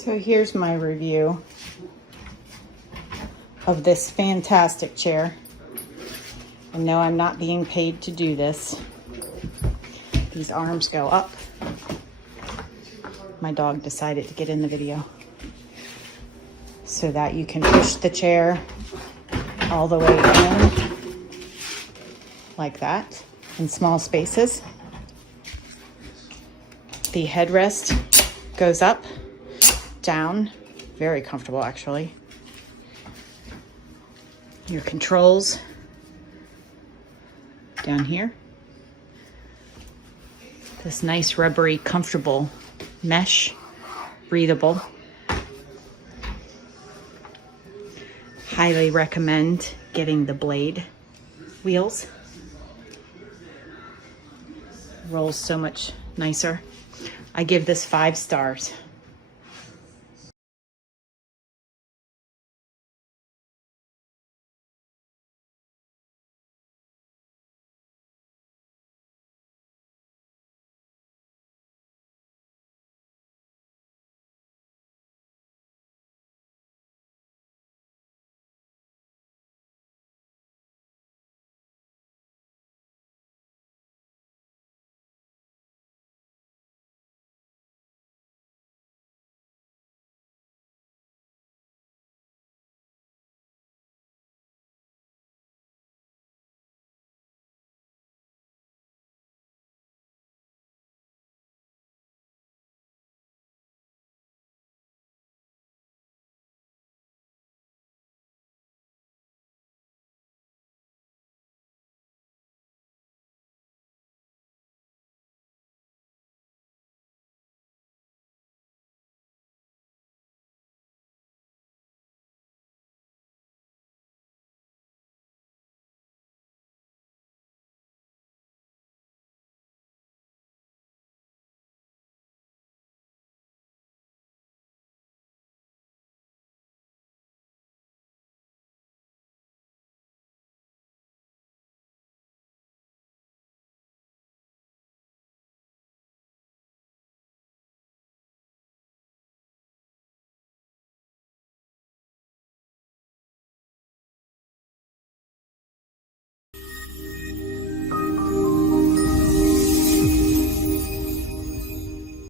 So here's my review of this fantastic chair. And no, I'm not being paid to do this. These arms go up. My dog decided to get in the video so that you can push the chair all the way in like that in small spaces. The headrest goes up, down, very comfortable actually. Your controls down here. This nice rubbery, comfortable mesh, breathable. Highly recommend getting the blade wheels. Rolls so much nicer. I give this 5 stars.